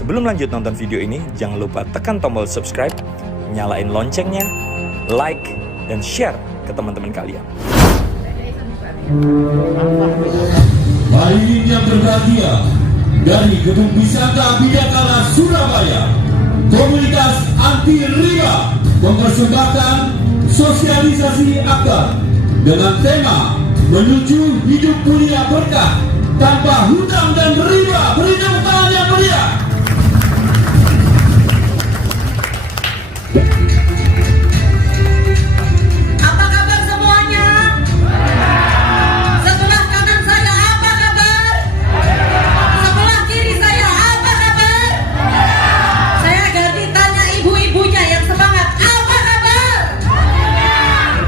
Sebelum lanjut nonton video ini, jangan lupa tekan tombol subscribe, nyalain loncengnya, like, dan share ke teman-teman kalian. Hari yang berbahagia dari Gedung Wisata Bidakara Surabaya, komunitas anti riba mempersembahkan sosialisasi akbar dengan tema menuju hidup mulia berkah tanpa hutang dan riba. Beri tepuk tangan yang meriah. Apa kabar semuanya? Sebelah kanan saya apa kabar? Sebelah kiri saya apa kabar? Saya ganti tanya ibu-ibunya yang semangat. Apa kabar?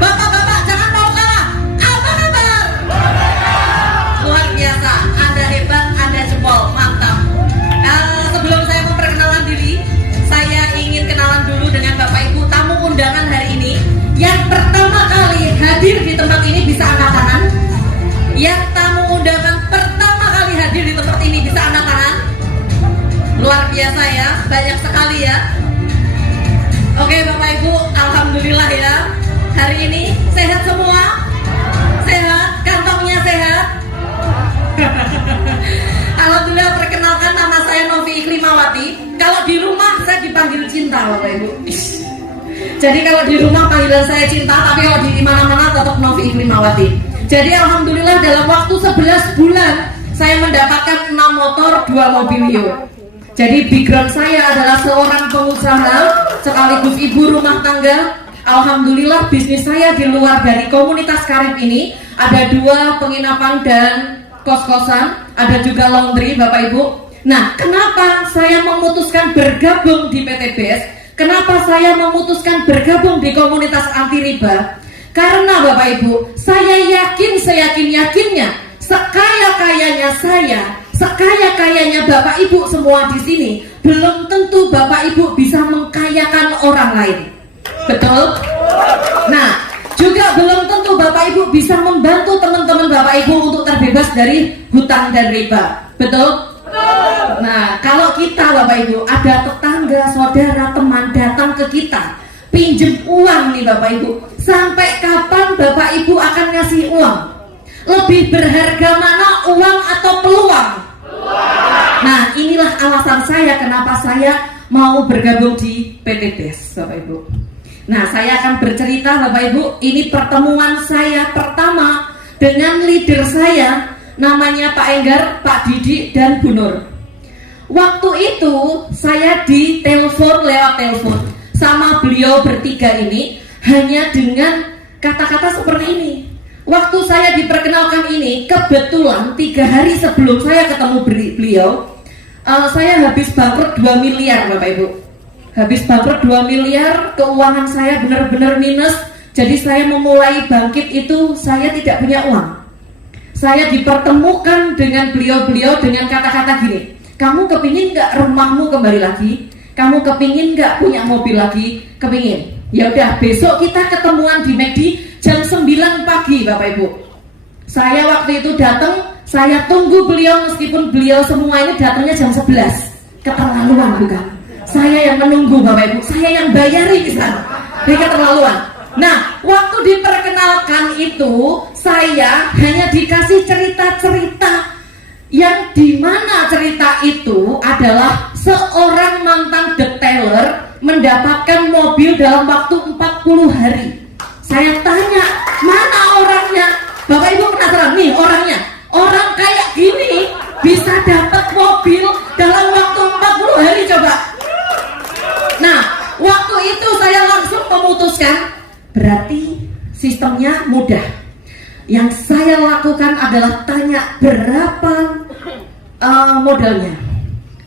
Bapak-bapak jangan mau kalah. Apa kabar? Luar biasa. Anda hebat, Anda jempol. Mantap. Sebelum saya memperkenalkan diri, saya ingin kenalan dulu dengan Bapak Ibu tamu undangan hari ini. Yang pertama kali hadir di tempat ini bisa angkat tangan. Yang tamu undangan pertama kali hadir di tempat ini bisa angkat tangan. Luar biasa ya, banyak sekali ya. Oke Bapak Ibu, alhamdulillah ya. Hari ini sehat semua? Sehat? Kantongnya sehat? Alhamdulillah, perkenalkan nama saya Novi Iklimawati. Kalau di rumah saya dipanggil Cinta Bapak Ibu. Jadi kalau di rumah panggilan saya Cinta, tapi kalau di mana-mana tetap Novi Iklimawati. Jadi alhamdulillah dalam waktu 11 bulan saya mendapatkan 6 motor, 2 mobil Mio. Jadi background saya adalah seorang pengusaha sekaligus ibu rumah tangga. Alhamdulillah bisnis saya di luar dari komunitas Karib ini ada 2 penginapan dan kos-kosan, ada juga laundry Bapak Ibu. Nah, kenapa saya memutuskan bergabung di PT BES? Kenapa saya memutuskan bergabung di komunitas anti riba? Karena Bapak Ibu, saya yakin seyakin-yakinnya, sekaya-kayanya saya, sekaya-kayanya Bapak Ibu semua di sini, belum tentu Bapak Ibu bisa mengkayakan orang lain. Betul? Nah, juga belum tentu Bapak Ibu bisa membantu teman-teman Bapak Ibu untuk terbebas dari hutang dan riba. Betul? Nah, kalau kita Bapak Ibu ada tetangga, saudara, teman datang ke kita pinjem uang nih Bapak Ibu, sampai kapan Bapak Ibu akan ngasih uang? Lebih berharga mana, uang atau peluang? Nah, inilah alasan saya kenapa saya mau bergabung di PT BES Bapak Ibu. Nah, saya akan bercerita Bapak Ibu, ini pertemuan saya pertama dengan leader saya, namanya Pak Enggar, Pak Didi, dan Bu Nur. Waktu itu saya ditelepon lewat telepon sama beliau bertiga ini hanya dengan kata-kata seperti ini. Waktu saya diperkenalkan ini, kebetulan 3 hari sebelum saya ketemu beliau, saya habis bangkrut 2 miliar Bapak Ibu. Habis bangkrut 2 miliar, keuangan saya benar-benar minus. Jadi saya memulai bangkit itu saya tidak punya uang. Saya dipertemukan dengan beliau-beliau dengan kata-kata gini, kamu kepingin nggak rumahmu kembali lagi? Kamu kepingin nggak punya mobil lagi? Kepingin. Ya udah, besok kita ketemuan di McD jam 9 pagi Bapak Ibu. Saya waktu itu datang, saya tunggu beliau meskipun beliau semua ini datangnya jam 11. Keterlaluan bukan? Saya yang menunggu Bapak Ibu, saya yang bayari di sana. Ini keterlaluan. Nah, waktu diperkenalkan itu saya hanya dikasih cerita-cerita yang dimana cerita itu adalah seorang mantan detailer mendapatkan mobil dalam waktu 40 hari. Saya tanya, mana orangnya? Bapak Ibu penasaran nih orangnya? Orang kayak gini bisa dapat mobil dalam waktu 40 hari coba. Nah, waktu itu saya langsung memutuskan, berarti sistemnya mudah. Yang saya lakukan adalah tanya berapa modalnya.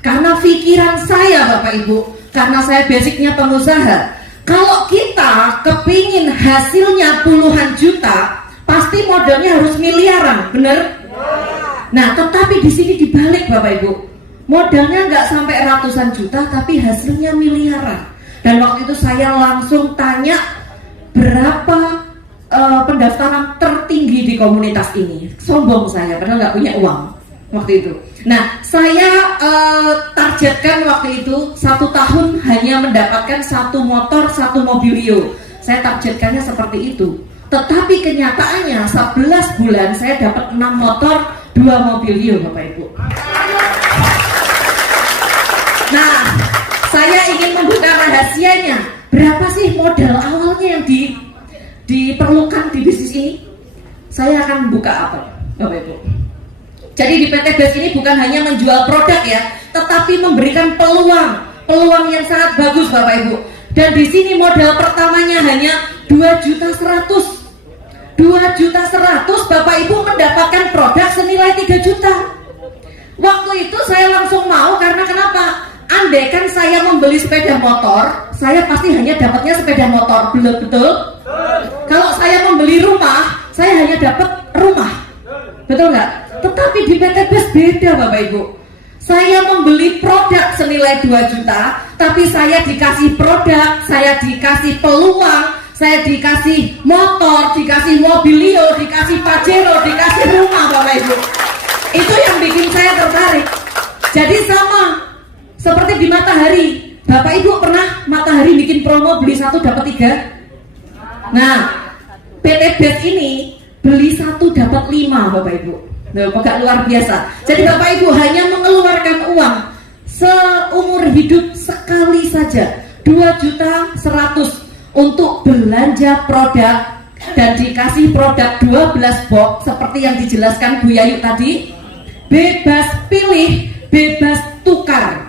Karena pikiran saya Bapak Ibu, karena saya basicnya pengusaha, kalau kita kepingin hasilnya puluhan juta, pasti modalnya harus miliaran, bener? Nah, tetapi di sini dibalik Bapak Ibu, modalnya nggak sampai ratusan juta, tapi hasilnya miliaran. Dan waktu itu saya langsung tanya berapa pendaftaran tertinggi di komunitas ini. Sombong saya karena nggak punya uang. waktu itu. Nah, saya targetkan waktu itu 1 tahun hanya mendapatkan 1 motor, 1 mobilio. Saya targetkannya seperti itu. Tetapi kenyataannya 11 bulan saya dapat 6 motor, 2 mobilio, Bapak Ibu. Nah, saya ingin membuka rahasianya. Berapa sih modal awalnya yang diperlukan di bisnis ini? Saya akan buka apa, Bapak Ibu? Jadi di PT BES ini bukan hanya menjual produk ya, tetapi memberikan peluang yang sangat bagus, Bapak Ibu. Dan di sini modal pertamanya hanya 2.100.000. 2.100.000 Bapak Ibu mendapatkan produk senilai 3 juta. Waktu itu saya langsung mau karena kenapa? Andai kan saya membeli sepeda motor, saya pasti hanya dapatnya sepeda motor, betul? Kalau saya membeli rumah, saya hanya dapat rumah, betul nggak? Tetapi di PT BES beda, Bapak Ibu. Saya membeli produk senilai 2 juta, tapi saya dikasih produk, saya dikasih peluang, saya dikasih motor, dikasih mobilio, dikasih Pajero, dikasih rumah, Bapak Ibu. Itu yang bikin saya tertarik. Jadi sama seperti di Matahari. Bapak Ibu pernah Matahari bikin promo beli 1 dapat 3? Nah, PT BES ini beli 1 dapat 5, Bapak Ibu. Agak luar biasa. Jadi Bapak Ibu hanya mengeluarkan uang seumur hidup sekali saja 2.100.000 untuk belanja produk dan dikasih produk 12 box seperti yang dijelaskan Bu Yayu tadi. Bebas pilih, bebas tukar.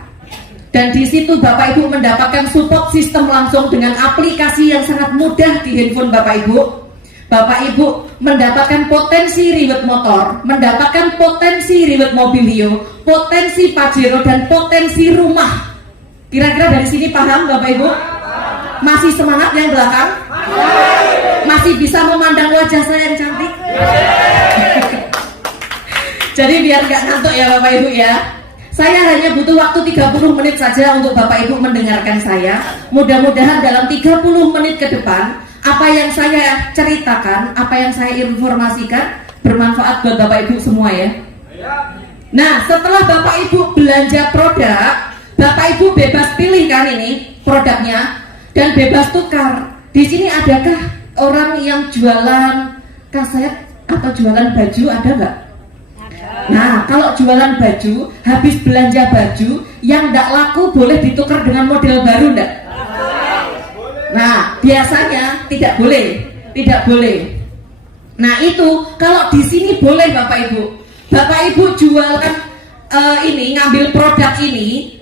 Dan di situ Bapak Ibu mendapatkan support sistem langsung dengan aplikasi yang sangat mudah di handphone Bapak Ibu. Bapak Ibu mendapatkan potensi reward motor, mendapatkan potensi reward mobilio, potensi Pajero dan potensi rumah. Kira-kira dari sini paham Bapak Ibu? Masih semangat yang belakang? Masih bisa memandang wajah saya yang cantik? Jadi biar gak ngantuk ya Bapak Ibu ya. Saya hanya butuh waktu 30 menit saja untuk Bapak Ibu mendengarkan saya. Mudah-mudahan dalam 30 menit ke depan apa yang saya ceritakan, apa yang saya informasikan bermanfaat buat Bapak Ibu semua ya. Nah, setelah Bapak Ibu belanja produk, Bapak Ibu bebas pilih kan ini produknya dan bebas tukar. Di sini adakah orang yang jualan kaset atau jualan baju, ada nggak? Nah, kalau jualan baju, habis belanja baju yang nggak laku boleh ditukar dengan model baru nggak? Nah, biasanya tidak boleh. Nah, itu kalau di sini boleh Bapak Ibu. Bapak Ibu jualkan ini, ngambil produk ini,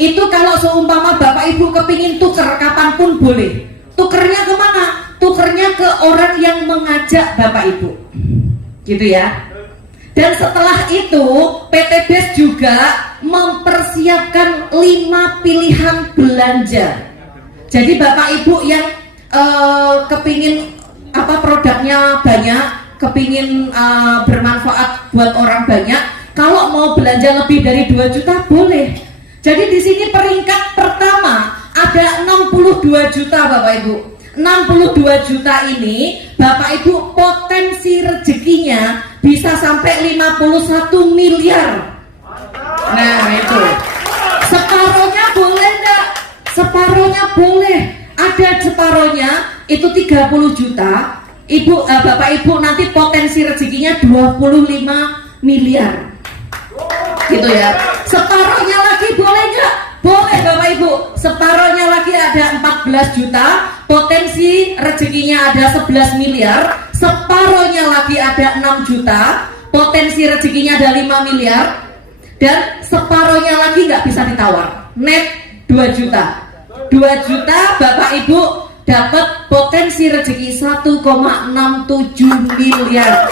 itu kalau seumpama Bapak Ibu kepingin tuker kapanpun boleh. Tukernya kemana? Tukernya ke orang yang mengajak Bapak Ibu, gitu ya. Dan setelah itu PT BES juga mempersiapkan 5 pilihan belanja. Jadi Bapak Ibu yang kepingin produknya banyak, kepingin bermanfaat buat orang banyak, kalau mau belanja lebih dari 2 juta boleh. Jadi di sini peringkat pertama ada 62 juta Bapak Ibu. 62 juta ini Bapak Ibu potensi rezekinya bisa sampai 51 miliar. Nah itu separohnya boleh enggak? Separohnya boleh. Ada separohnya itu 30 juta. Bapak Ibu nanti potensi rezekinya 25 miliar. Gitu ya. Separohnya lagi boleh enggak? Boleh Bapak Ibu. Separohnya lagi ada 14 juta. Potensi rezekinya ada 11 miliar. Separohnya lagi ada 6 juta. Potensi rezekinya ada 5 miliar. Dan separohnya lagi nggak bisa ditawar. Net 2 juta. 2 juta Bapak Ibu dapat potensi rezeki 1,67 miliar.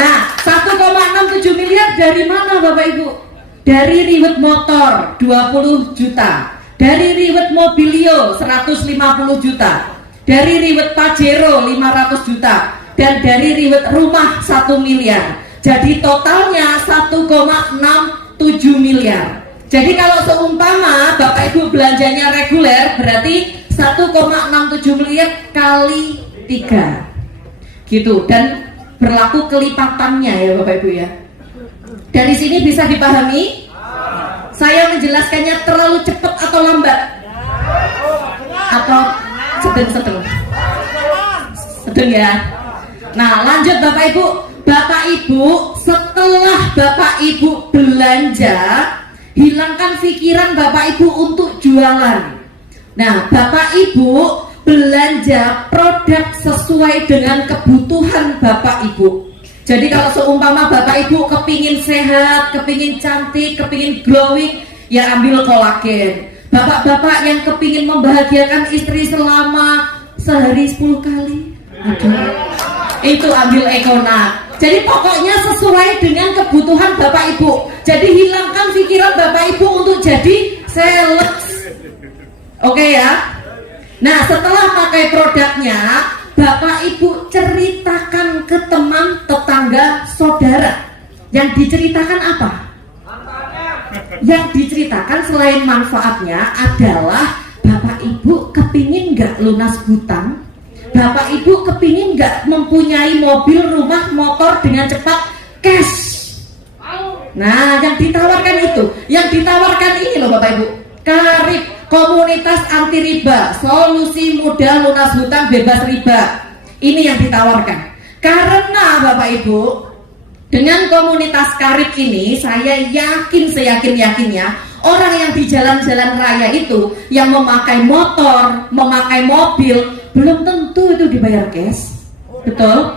Nah, 1,67 miliar dari mana Bapak Ibu? Dari reward motor 20 juta, dari reward mobilio 150 juta, dari reward Pajero 500 juta, dan dari reward rumah 1 miliar. Jadi totalnya 1,67 miliar. Jadi kalau seumpama Bapak Ibu belanjanya reguler, berarti 1,67 miliar kali 3 gitu. Dan berlaku kelipatannya ya Bapak Ibu ya. Dari sini bisa dipahami? Saya menjelaskannya terlalu cepat atau lambat? Atau sedang-sedang? Sedang ya. Nah lanjut Bapak Ibu. Bapak Ibu, setelah Bapak Ibu belanja, hilangkan pikiran Bapak Ibu untuk jualan. Nah Bapak Ibu belanja produk sesuai dengan kebutuhan Bapak Ibu. Jadi kalau seumpama Bapak Ibu kepingin sehat, kepingin cantik, kepingin glowing, ya ambil kolagen. Bapak-bapak yang kepingin membahagiakan istri selama sehari 10 kali, aduh, itu ambil Econat. Jadi pokoknya sesuai dengan kebutuhan Bapak Ibu. Jadi hilangkan pikiran Bapak Ibu untuk jadi sales. Oke ya. Nah setelah pakai produknya, Bapak Ibu ceritakan ke teman, tetangga, saudara. Yang diceritakan apa? Yang diceritakan selain manfaatnya adalah Bapak Ibu kepingin nggak lunas hutang? Bapak Ibu kepingin nggak mempunyai mobil, rumah, motor dengan cepat cash? Nah yang ditawarkan itu, yang ditawarkan ini loh Bapak Ibu, Karib, komunitas anti riba, solusi mudah lunas hutang bebas riba. Ini yang ditawarkan. Karena Bapak Ibu, dengan komunitas Karib ini, saya yakin seyakin-yakinnya orang yang di jalan-jalan raya itu yang memakai motor, memakai mobil, belum tentu itu dibayar cash. Betul?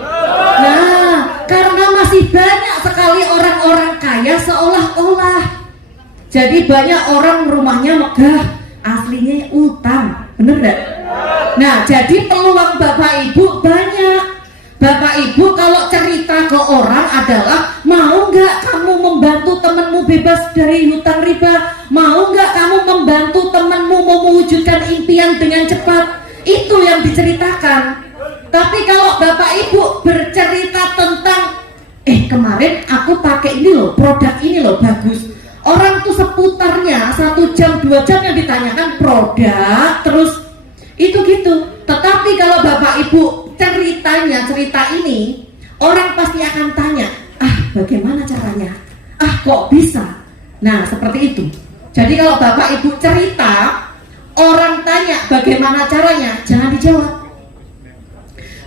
Nah, karena masih banyak sekali orang-orang kaya seolah-olah. Jadi banyak orang rumahnya megah, aslinya utang. Bener gak? Nah, jadi peluang Bapak Ibu banyak. Bapak Ibu kalau cerita ke orang adalah, mau nggak kamu membantu temanmu bebas dari hutang riba? Mau nggak kamu membantu temanmu mewujudkan impian dengan cepat? Itu yang diceritakan. Tapi kalau Bapak Ibu bercerita tentang, kemarin aku pakai ini loh, produk ini loh bagus. Orang tuh seputarnya 1 jam 2 jam yang ditanyakan produk terus itu gitu. Tetapi kalau Bapak Ibu cerita ini, orang pasti akan tanya, bagaimana caranya? Kok bisa? Nah seperti itu. Jadi kalau Bapak Ibu cerita, orang tanya bagaimana caranya, jangan dijawab.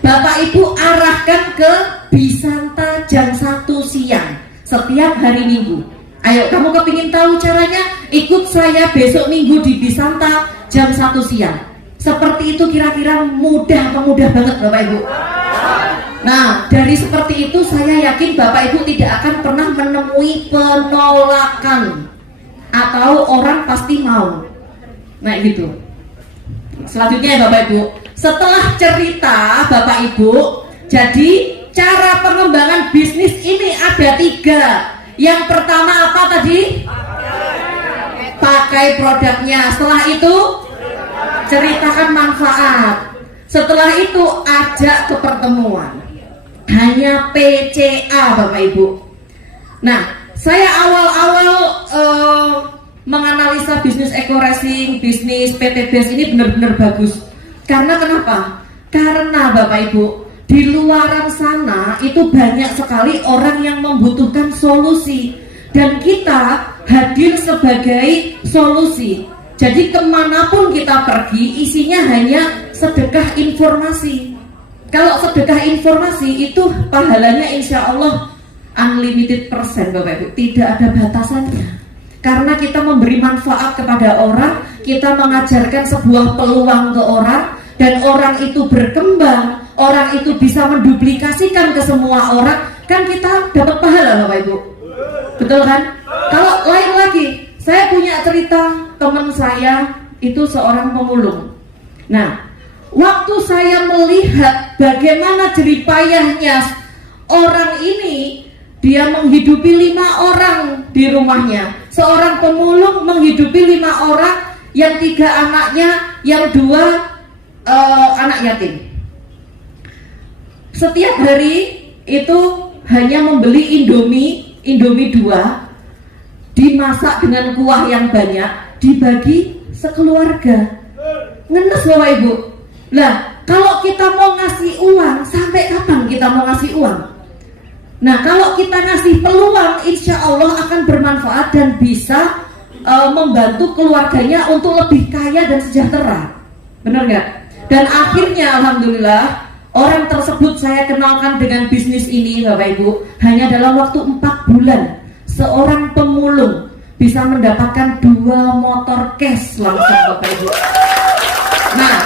Bapak Ibu arahkan ke Bisanta jam 1 siang setiap hari Minggu. Ayo kamu kepingin tahu caranya, ikut saya besok Minggu di Bisanta jam 1 siang. Seperti itu kira-kira mudah banget Bapak Ibu. Nah dari seperti itu saya yakin Bapak Ibu tidak akan pernah menemui penolakan, atau orang pasti mau. Nah gitu. Selanjutnya ya Bapak Ibu, setelah cerita Bapak Ibu, jadi cara pengembangan bisnis ini ada 3. Yang pertama apa tadi? Pakai produknya. Setelah itu ceritakan manfaat. Setelah itu ajak ke pertemuan. Hanya PCA Bapak Ibu. Nah saya awal-awal menganalisa bisnis Eco Racing, bisnis PT BES ini benar-benar bagus. Karena kenapa? Karena Bapak Ibu, di luaran sana itu banyak sekali orang yang membutuhkan solusi, dan kita hadir sebagai solusi. Jadi kemanapun kita pergi, isinya hanya sedekah informasi. Kalau sedekah informasi itu pahalanya insya Allah unlimited persen Bapak Ibu, tidak ada batasannya. Karena kita memberi manfaat kepada orang, kita mengajarkan sebuah peluang ke orang, dan orang itu berkembang, orang itu bisa menduplikasikan ke semua orang, kan kita dapat pahala Bapak Ibu. Betul kan? Kalau lain lagi, saya punya cerita teman saya itu seorang pemulung. Nah, waktu saya melihat bagaimana jeripayahnya orang ini, dia menghidupi 5 orang di rumahnya. Seorang pemulung menghidupi 5 orang, yang 3 anaknya, yang 2 anak yatim. Setiap hari itu hanya membeli Indomie 2, dimasak dengan kuah yang banyak, dibagi sekeluarga. Ngenes Bapak Ibu. Lah, kalau kita mau ngasih uang, sampai kapan kita mau ngasih uang? Nah, kalau kita ngasih peluang, insya Allah akan bermanfaat dan bisa membantu keluarganya untuk lebih kaya dan sejahtera. Benar nggak? Dan akhirnya alhamdulillah orang tersebut saya kenalkan dengan bisnis ini, Bapak Ibu. Hanya dalam waktu 4 bulan seorang pemulung bisa mendapatkan 2 motor cash langsung, Bapak Ibu. Nah,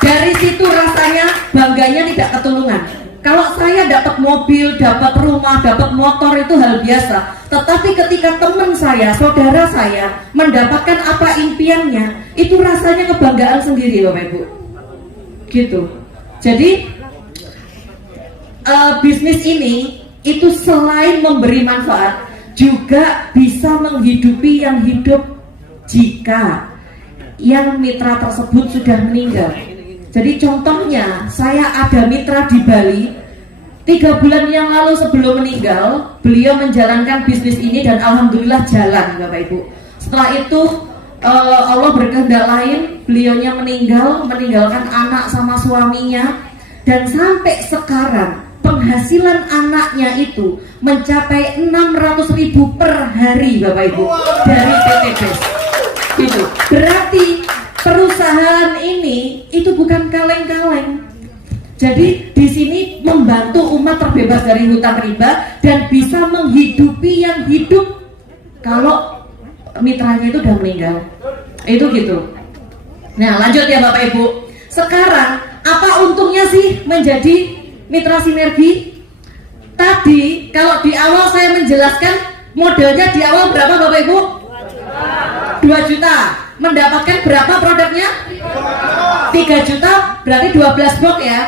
dari situ rasanya bangganya tidak ketulungan. Kalau saya dapat mobil, dapat rumah, dapat motor itu hal biasa. Tetapi ketika teman saya, saudara saya mendapatkan apa impiannya, itu rasanya kebanggaan sendiri, Bapak Ibu. Gitu. Jadi bisnis ini itu selain memberi manfaat, juga bisa menghidupi yang hidup jika yang mitra tersebut sudah meninggal. Jadi contohnya, saya ada mitra di Bali 3 bulan yang lalu sebelum meninggal, beliau menjalankan bisnis ini dan alhamdulillah jalan, Bapak Ibu. Setelah itu Allah berkehendak lain, beliaunya meninggalkan anak sama suaminya, dan sampai sekarang penghasilan anaknya itu mencapai 600.000 per hari, Bapak Ibu, dari PT BES. Gitu. Berarti perusahaan ini itu bukan kaleng-kaleng. Jadi di sini membantu umat terbebas dari hutang riba dan bisa menghidupi yang hidup kalau mitranya itu udah meninggal. Itu gitu. Nah, lanjut ya Bapak Ibu. Sekarang apa untungnya sih menjadi mitra sinergi? Tadi kalau di awal saya menjelaskan modalnya di awal berapa Bapak Ibu? 2 juta. Mendapatkan berapa produknya? 3 juta, berarti 12 box ya.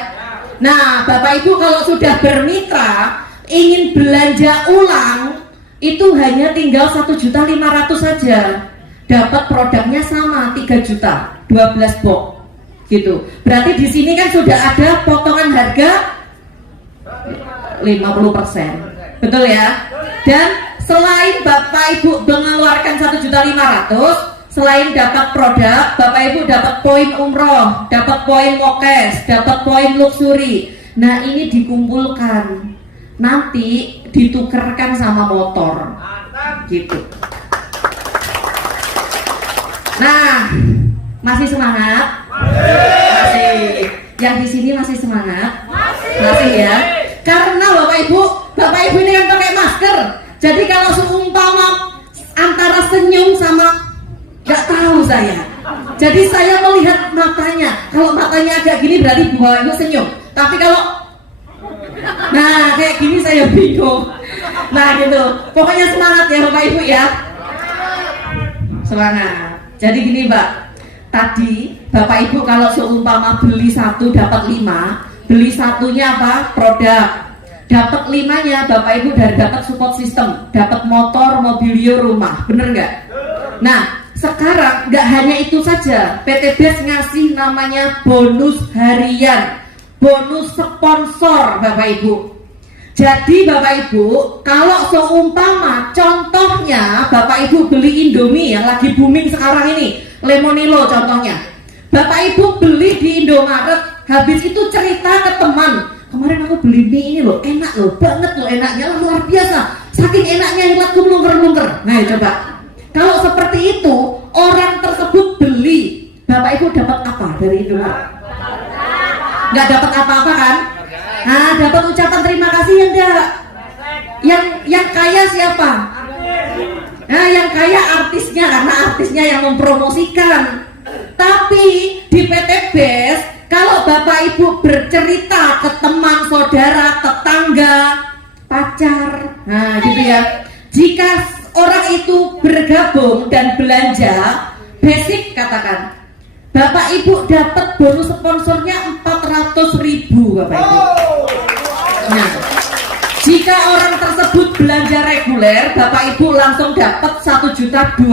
Nah, Bapak Ibu kalau sudah bermitra, ingin belanja ulang, itu hanya tinggal 1.500.000 saja. Dapat produknya sama 3 juta, 12 box. Gitu. Berarti di sini kan sudah ada potongan harga 50%. Betul ya? Dan selain Bapak Ibu mengeluarkan 1.500.000, selain dapat produk, Bapak Ibu dapat poin umroh, dapat poin mokes, dapat poin luxury. Nah, ini dikumpulkan, nanti ditukerkan sama motor, gitu. Nah, masih semangat? Masih. Yang di sini masih semangat? Masih ya. Karena Bapak Ibu ini kan pakai masker. Jadi kalau seumpama antara senyum sama gak tahu saya. Jadi saya melihat matanya. Kalau matanya agak gini berarti Bapak Ibu senyum. Tapi kalau nah kayak gini saya bingung. Nah gitu. Pokoknya semangat ya Bapak Ibu ya. Semangat. Jadi gini Mbak. Tadi Bapak Ibu kalau seumpama beli 1 dapat 5, beli satunya apa? Produk. Dapat 5-nya Bapak Ibu dari dapat support system, dapat motor, mobilio, rumah. Bener nggak? Nah, sekarang nggak hanya itu saja, PT BES ngasih namanya bonus harian, bonus sponsor Bapak Ibu. Jadi Bapak Ibu, kalau seumpama contohnya Bapak Ibu beli Indomie yang lagi booming sekarang ini, Lemonilo contohnya, Bapak Ibu beli di Indomaret, habis itu cerita ke teman, kemarin aku beli mie ini loh, enak loh, banget loh enaknya, luar biasa, saking enaknya hematku melungker-lungker. Nah coba, kalau seperti itu, orang tersebut beli, Bapak Ibu dapat apa dari Indomaret? Nggak dapat apa-apa kan? Nah, dapat ucapan terima kasih ya enggak? Yang kaya siapa? Nah, yang kaya artisnya, karena artisnya yang mempromosikan. Tapi di PT BES, kalau Bapak Ibu bercerita ke teman, saudara, tetangga, pacar, nah gitu ya. Jika orang itu bergabung dan belanja, basic katakan, Bapak Ibu dapat bonus sponsornya 400.000 Bapak Ibu. Nah, jika orang tersebut belanja reguler, Bapak Ibu langsung dapat 1.200.000.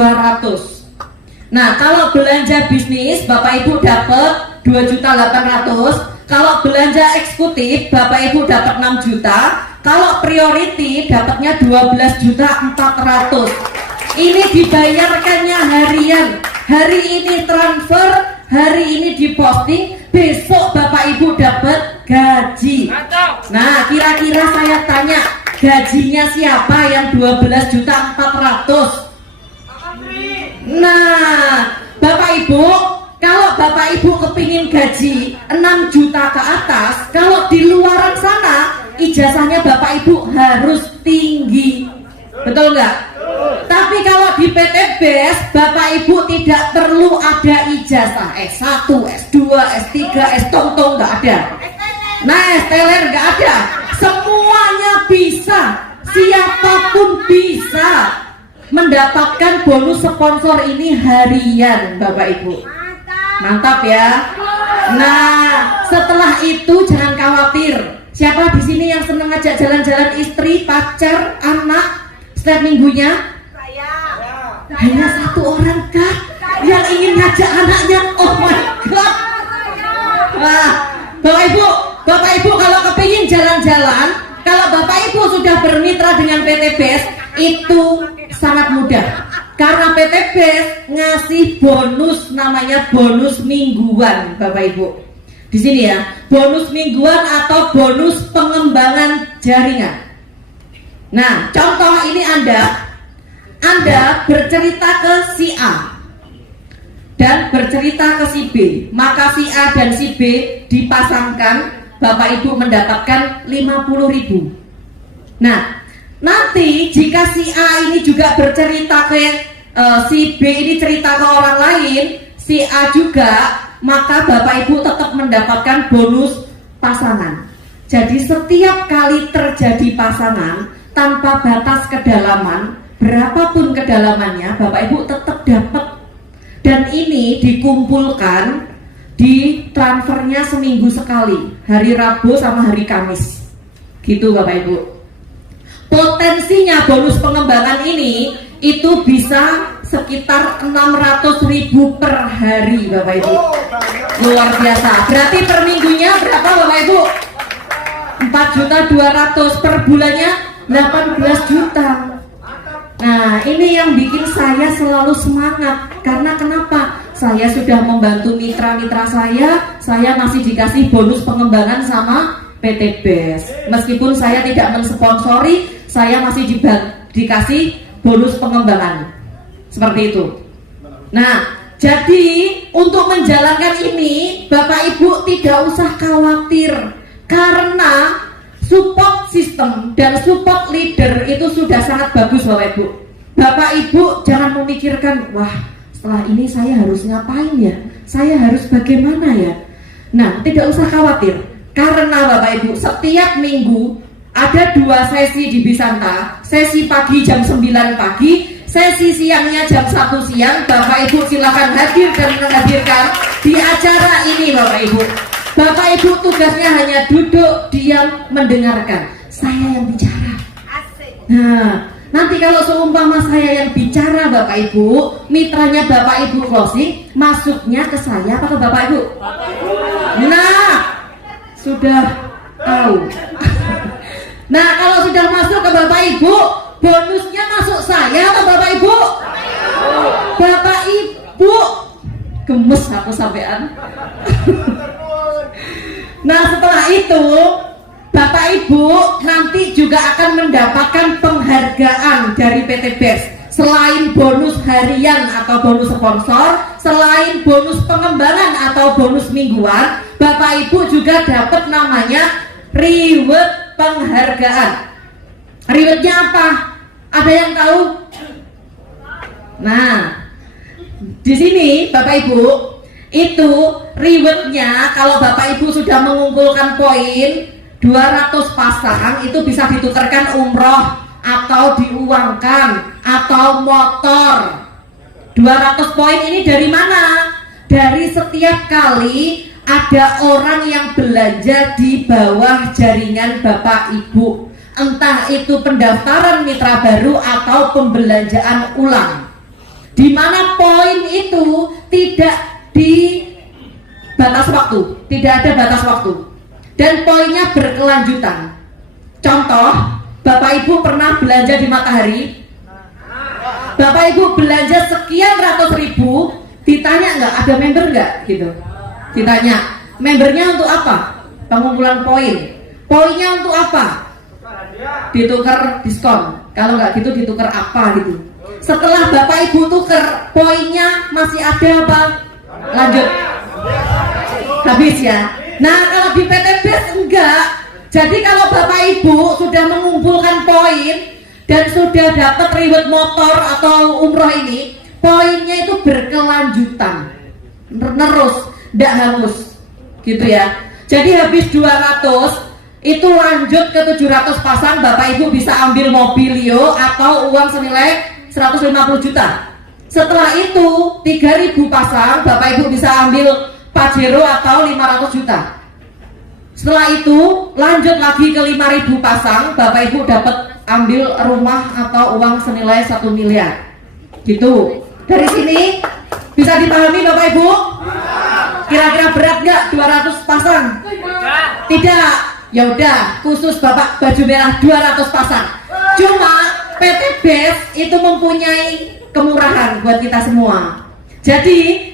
Nah, kalau belanja bisnis, Bapak Ibu dapat 2.800.000. Kalau belanja eksekutif, Bapak Ibu dapat 6 juta. Kalau priority dapatnya 12.400.000. Ini dibayarkannya harian. Hari ini transfer, hari ini diposting, besok Bapak Ibu dapat gaji. Nah, kira-kira saya tanya, gajinya siapa yang 12.400.000? Nah, Bapak Ibu, kalau Bapak Ibu kepingin gaji 6 juta ke atas, kalau di luaran sana ijazahnya Bapak Ibu harus tinggi. Betul nggak? Tapi kalau di PT BES Bapak Ibu tidak perlu ada ijazah S1, S2, S3, S-tong-tong, nggak ada. Nah, S-teler nggak ada. Semuanya bisa, siapapun bisa mendapatkan bonus sponsor ini harian, Bapak Ibu. Mantap ya. Nah, setelah itu jangan khawatir. Siapa di sini yang seneng ngajak jalan-jalan istri, pacar, anak setiap minggunya? Hanya satu orang kah yang ingin ngajak anaknya? Oh my god. Wah, Bapak Ibu kalau kepingin jalan-jalan, kalau Bapak Ibu sudah bermitra dengan PT BES, itu sangat mudah. Karena PT BES ngasih bonus, namanya bonus mingguan, Bapak Ibu. Di sini ya, bonus mingguan atau bonus pengembangan jaringan. Nah, contoh ini Anda bercerita ke si A dan bercerita ke si B, maka si A dan si B dipasangkan, Bapak Ibu mendapatkan 50.000. Nah, nanti jika si A ini juga bercerita ke si B ini cerita ke orang lain, si A juga, maka Bapak Ibu tetap mendapatkan bonus pasangan. Jadi setiap kali terjadi pasangan tanpa batas kedalaman, berapapun kedalamannya, Bapak Ibu tetap dapat. Dan ini dikumpulkan, di transfernya seminggu sekali, hari Rabu sama hari Kamis. Gitu Bapak Ibu. Potensinya bonus pengembangan ini itu bisa sekitar 600.000 per hari, Bapak Ibu. Luar biasa. Berarti per minggunya berapa Bapak Ibu? 4.200.000, per bulannya 18 juta. Nah, ini yang bikin saya selalu semangat. Karena kenapa? Saya sudah membantu mitra-mitra saya masih dikasih bonus pengembangan sama PT BES. Meskipun saya tidak mensponsori, saya masih dikasih bonus pengembangan. Seperti itu. Nah, jadi untuk menjalankan ini, Bapak Ibu tidak usah khawatir. Karena support system dan support leader itu sudah sangat bagus Bapak Ibu. Bapak Ibu jangan memikirkan, wah setelah ini saya harus ngapain ya? Saya harus bagaimana ya? Nah, tidak usah khawatir. Karena Bapak Ibu setiap minggu ada 2 sesi di Bisanta. Sesi pagi jam 9 pagi, sesi siangnya jam 1 siang. Bapak Ibu silakan hadir dan menghadirkan di acara ini Bapak Ibu. Bapak Ibu tugasnya hanya duduk, diam, mendengarkan. Saya yang bicara. Nah, nanti kalau seumpama saya yang bicara Bapak Ibu, mitranya Bapak Ibu closing, masuknya ke saya apa ke Bapak Ibu? Nah, sudah tahu. Nah, kalau sudah masuk ke Bapak Ibu, bonusnya masuk saya atau Bapak Ibu? Bapak Ibu, gemes aku sampean. Nah, setelah itu Bapak Ibu nanti juga akan mendapatkan penghargaan dari PT BES. Selain bonus harian atau bonus sponsor, selain bonus pengembangan atau bonus mingguan, Bapak Ibu juga dapat namanya reward penghargaan. Rewardnya apa? Ada yang tahu? Nah, di sini Bapak Ibu, itu rewardnya kalau Bapak Ibu sudah mengumpulkan poin 200 pasang, itu bisa ditukarkan umroh atau diuangkan atau motor. 200 poin ini dari mana? Dari setiap kali ada orang yang belanja di bawah jaringan Bapak Ibu, entah itu pendaftaran mitra baru atau pembelanjaan ulang, di mana poin itu tidak di batas waktu, tidak ada batas waktu, dan poinnya berkelanjutan. Contoh, Bapak Ibu pernah belanja di Matahari, Bapak Ibu belanja sekian ratus ribu, ditanya nggak ada member nggak gitu, ditanya membernya untuk apa, pengumpulan poin. Poinnya untuk apa? Ditukar diskon. Kalau nggak gitu ditukar apa gitu. Setelah Bapak Ibu tuker, poinnya masih ada apa? Lanjut. Habis ya. Nah kalau di PT BES enggak. Jadi kalau Bapak Ibu sudah mengumpulkan poin dan sudah dapat reward motor atau umroh ini, poinnya itu berkelanjutan, terus, tidak hangus, gitu ya. Jadi habis 200 itu lanjut ke 700 pasang, Bapak Ibu bisa ambil mobilio atau uang senilai 150 juta. Setelah itu 3000 pasang, Bapak Ibu bisa ambil Pajero atau 500 juta. Setelah itu lanjut lagi ke 5000 pasang, Bapak Ibu dapat ambil rumah atau uang senilai 1 miliar. Gitu. Dari sini bisa dipahami Bapak Ibu? Kira-kira berat nggak 200 pasang? Tidak. Ya udah, khusus Bapak baju merah 200 pasang. Cuma PT BES itu mempunyai kemurahan buat kita semua. Jadi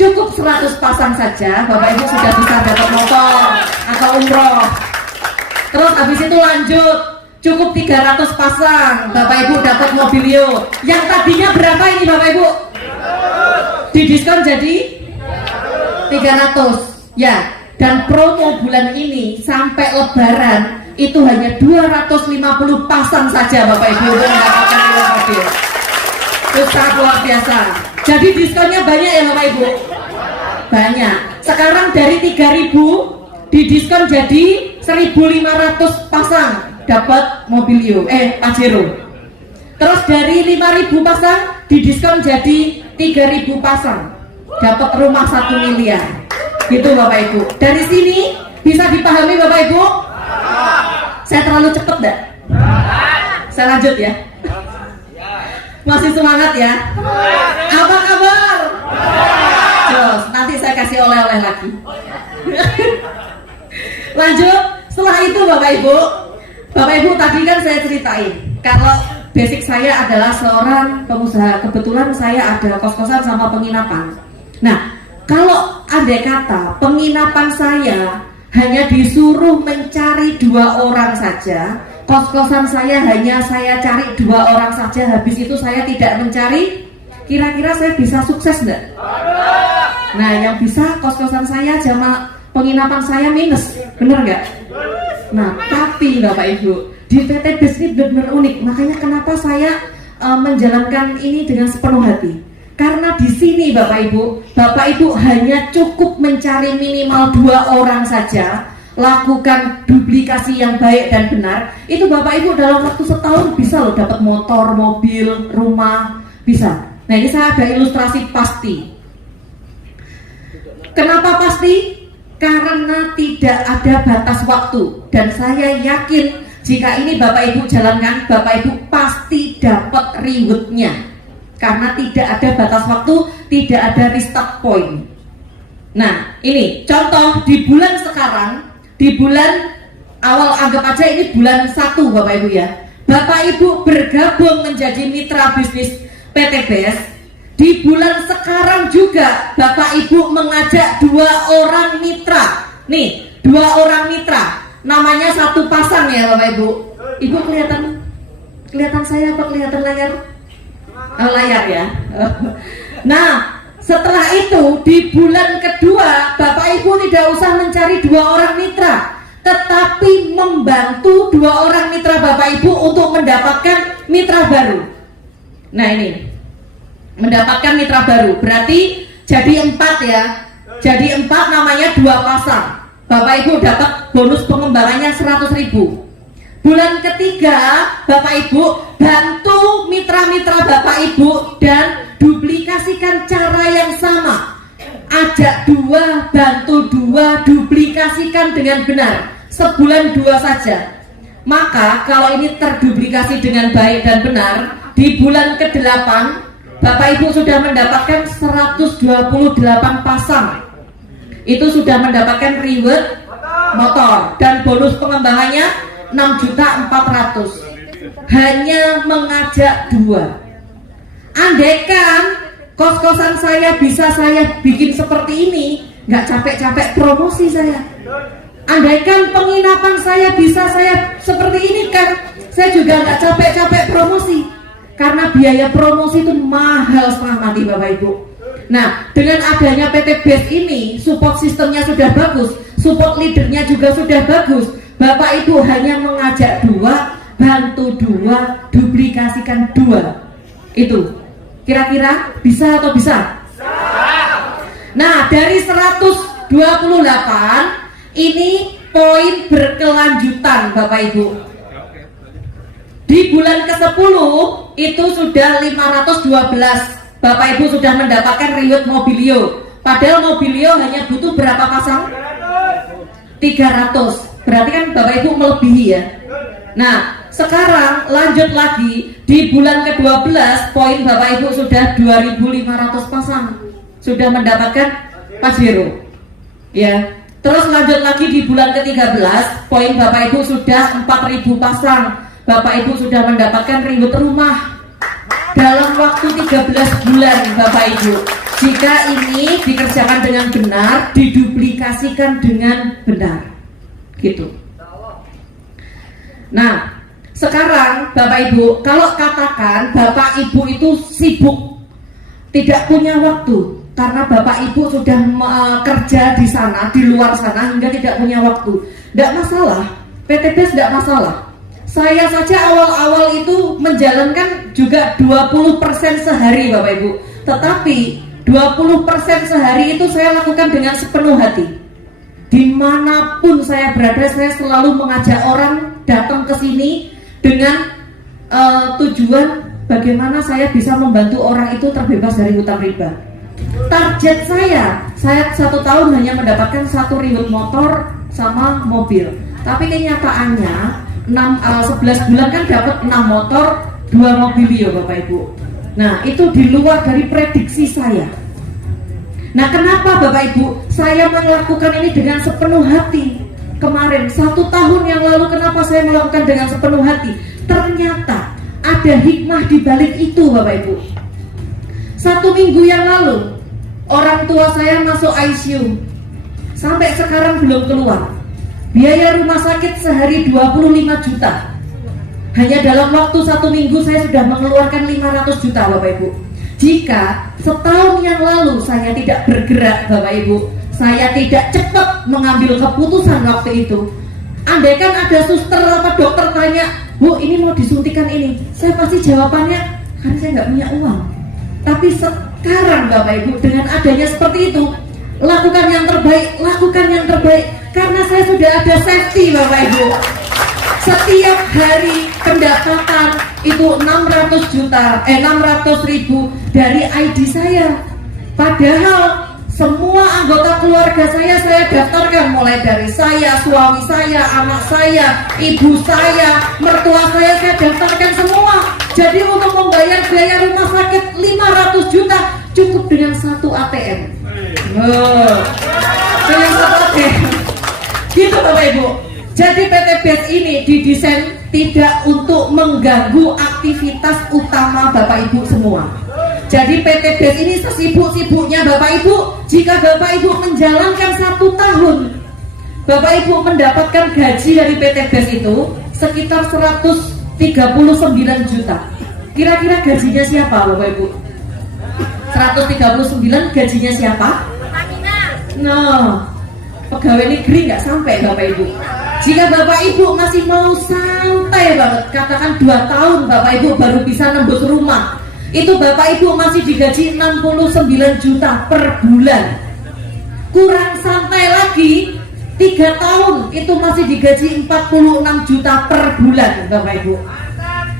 cukup 100 pasang saja, Bapak Ibu sudah bisa dapat motor atau umroh. Terus habis itu lanjut, cukup 300 pasang, Bapak Ibu dapat mobilio. Yang tadinya berapa ini Bapak Ibu? Didiskon jadi 300. Ya. Dan promo bulan ini sampai Lebaran itu hanya 250 pasang saja Bapak Ibu untuk mendapatkan mobil. Itu sangat luar biasa. Jadi diskonnya banyak ya Bapak Ibu? Banyak. Sekarang dari 3000 didiskon jadi 1500 pasang dapat mobilio, Pajero. Terus dari 5000 pasang didiskon jadi 3000 pasang dapat rumah 1 miliar. Gitu Bapak Ibu. Dari sini bisa dipahami Bapak Ibu? Saya terlalu cepat enggak? Saya lanjut ya. Masih semangat ya? Apa kabar? Terus nanti saya kasih oleh-oleh lagi. Lanjut. Setelah itu Bapak Ibu tadi kan saya ceritain kalau basic saya adalah seorang pengusaha. Kebetulan saya ada kos-kosan sama penginapan. Nah, kalau andai kata penginapan saya hanya disuruh mencari 2 orang saja, kos-kosan saya hanya saya cari 2 orang saja, habis itu saya tidak mencari, kira-kira saya bisa sukses enggak? Nah yang bisa kos-kosan saya sama penginapan saya minus, bener nggak? Nah tapi Bapak Ibu, di PT BES ini benar-benar unik, makanya kenapa saya menjalankan ini dengan sepenuh hati. Karena di sini Bapak Ibu hanya cukup mencari minimal 2 orang saja, lakukan duplikasi yang baik dan benar, itu Bapak Ibu dalam waktu setahun bisa loh dapat motor, mobil, rumah, bisa. Nah ini saya ada ilustrasi pasti. Kenapa pasti? Karena tidak ada batas waktu, dan saya yakin jika ini Bapak Ibu jalankan, Bapak Ibu pasti dapat rewardnya. Karena tidak ada batas waktu, tidak ada restart point. Nah ini contoh di bulan sekarang, di bulan awal, anggap aja ini bulan 1 Bapak Ibu ya, Bapak Ibu bergabung menjadi mitra bisnis PT BES. Di bulan sekarang juga Bapak Ibu mengajak 2 orang mitra. Nih 2 orang mitra, namanya 1 pasang ya Bapak Ibu. Ibu kelihatan saya apa kelihatan layar? Layar ya. Nah setelah itu di bulan kedua Bapak Ibu tidak usah mencari 2 orang mitra, tetapi membantu 2 orang mitra Bapak Ibu untuk mendapatkan mitra baru. Nah ini mendapatkan mitra baru berarti jadi 4 ya. Jadi 4 namanya 2 pasang. Bapak Ibu dapat bonus pengembangannya 100.000. Bulan ketiga Bapak Ibu bantu mitra-mitra Bapak Ibu dan duplikasikan cara yang sama. Ajak 2, bantu 2, duplikasikan dengan benar. Sebulan 2 saja. Maka kalau ini terduplikasi dengan baik dan benar, di bulan ke-8 Bapak Ibu sudah mendapatkan 128 pasang. Itu sudah mendapatkan reward motor dan bonus pengembangannya 6.400.000. Hanya mengajak 2. Andaikan kos-kosan saya bisa saya bikin seperti ini, nggak capek-capek promosi saya. Andaikan penginapan saya bisa saya seperti ini kan, saya juga nggak capek-capek promosi. Karena biaya promosi itu mahal setengah mati Bapak Ibu. Nah, dengan adanya PT BES ini, support sistemnya sudah bagus, support leadernya juga sudah bagus. Bapak Ibu hanya mengajak 2, bantu 2, duplikasikan 2. Itu kira-kira bisa atau bisa? Nah, dari 128 ini poin berkelanjutan Bapak Ibu. Di bulan ke-10 itu sudah 512 Bapak Ibu sudah mendapatkan reward Mobilio. Padahal Mobilio hanya butuh berapa pasang? 300. Berarti kan Bapak Ibu melebihi ya. Nah, sekarang lanjut lagi di bulan ke-12 poin Bapak Ibu sudah 2.500 pasang. Sudah mendapatkan Pajero. Ya. Terus lanjut lagi di bulan ke-13 poin Bapak Ibu sudah 4.000 pasang. Bapak Ibu sudah mendapatkan reward rumah dalam waktu 13 bulan Bapak Ibu. Jika ini dikerjakan dengan benar, diduplikasikan dengan benar, gitu. Nah, sekarang Bapak Ibu, kalau katakan Bapak Ibu itu sibuk, tidak punya waktu, karena Bapak Ibu sudah kerja di sana, di luar sana, hingga tidak punya waktu. Tidak masalah, PT BES tidak masalah. Saya saja awal-awal itu menjalankan juga 20% sehari Bapak Ibu. Tetapi 20% sehari itu saya lakukan dengan sepenuh hati. Dimanapun saya berada, saya selalu mengajak orang datang ke sini dengan tujuan bagaimana saya bisa membantu orang itu terbebas dari hutang riba. Target saya 1 tahun hanya mendapatkan 1 reward motor sama mobil. Tapi kenyataannya 11 bulan kan dapat 6 motor, 2 mobilio Bapak Ibu. Nah, itu di luar dari prediksi saya. Nah, kenapa Bapak Ibu saya melakukan ini dengan sepenuh hati? Kemarin 1 tahun yang lalu kenapa saya melakukan dengan sepenuh hati? Ternyata ada hikmah di balik itu Bapak Ibu. 1 minggu yang lalu orang tua saya masuk ICU, sampai sekarang belum keluar. Biaya rumah sakit sehari 25 juta. Hanya dalam waktu 1 minggu saya sudah mengeluarkan 500 juta Bapak Ibu. Jika setahun yang lalu saya tidak bergerak Bapak Ibu, saya tidak cepat mengambil keputusan waktu itu, andaikan ada suster atau dokter tanya, Bu ini mau disuntikan ini, saya pasti jawabannya, karena saya nggak punya uang. Tapi sekarang Bapak Ibu, dengan adanya seperti itu, lakukan yang terbaik, lakukan yang terbaik. Karena saya sudah ada safety Bapak Ibu. Setiap hari pendapatan itu 600 ribu dari ID saya. Padahal semua anggota keluarga saya daftarkan, mulai dari saya, suami saya, anak saya, ibu saya, mertua saya daftarkan semua. Jadi untuk membayar biaya rumah sakit 500 juta cukup dengan 1 ATM. Dengan 1 ATM. Gitu Bapak Ibu. Jadi PT BES ini didesain tidak untuk mengganggu aktivitas utama Bapak Ibu semua. Jadi PT BES ini sesibuk-sibuknya Bapak Ibu, jika Bapak Ibu menjalankan 1 tahun, Bapak Ibu mendapatkan gaji dari PT BES itu sekitar 139 juta. Kira-kira gajinya siapa Bapak Ibu? 139 gajinya siapa? Nah, pegawai negeri nggak sampai Bapak Ibu. Jika Bapak Ibu masih mau santai banget, katakan 2 tahun Bapak Ibu baru bisa nembus rumah, itu Bapak Ibu masih digaji 69 juta per bulan. Kurang santai lagi 3 tahun itu masih digaji 46 juta per bulan Bapak Ibu.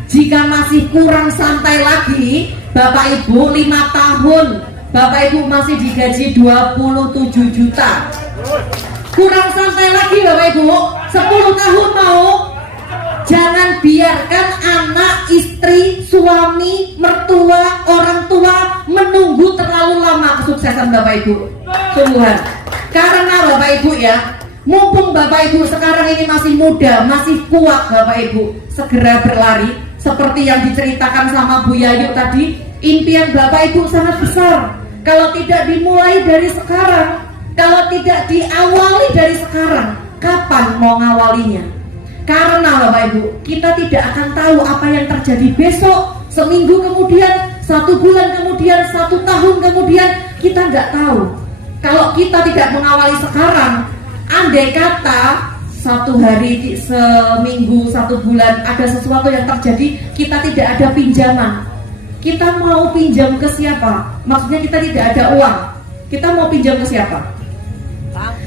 Jika masih kurang santai lagi Bapak Ibu, 5 tahun Bapak Ibu masih digaji 27 juta. Kurang santai lagi Bapak Ibu, 10 tahun mau. Jangan biarkan anak, istri, suami, mertua, orang tua menunggu terlalu lama kesuksesan Bapak Ibu. Sungguhan. Karena Bapak Ibu ya, mumpung Bapak Ibu sekarang ini masih muda, masih kuat Bapak Ibu, segera berlari. Seperti yang diceritakan sama Bu Yayu tadi, impian Bapak Ibu sangat besar. Kalau tidak dimulai dari sekarang, kalau tidak diawali dari sekarang, kapan mau ngawalinya? Karena Bapak Ibu, kita tidak akan tahu apa yang terjadi besok, seminggu kemudian, 1 bulan kemudian, 1 tahun kemudian, kita nggak tahu. Kalau kita tidak mengawali sekarang, andai kata 1 hari, seminggu, 1 bulan ada sesuatu yang terjadi, kita tidak ada pinjaman. Kita mau pinjam ke siapa? Maksudnya kita tidak ada uang. Kita mau pinjam ke siapa?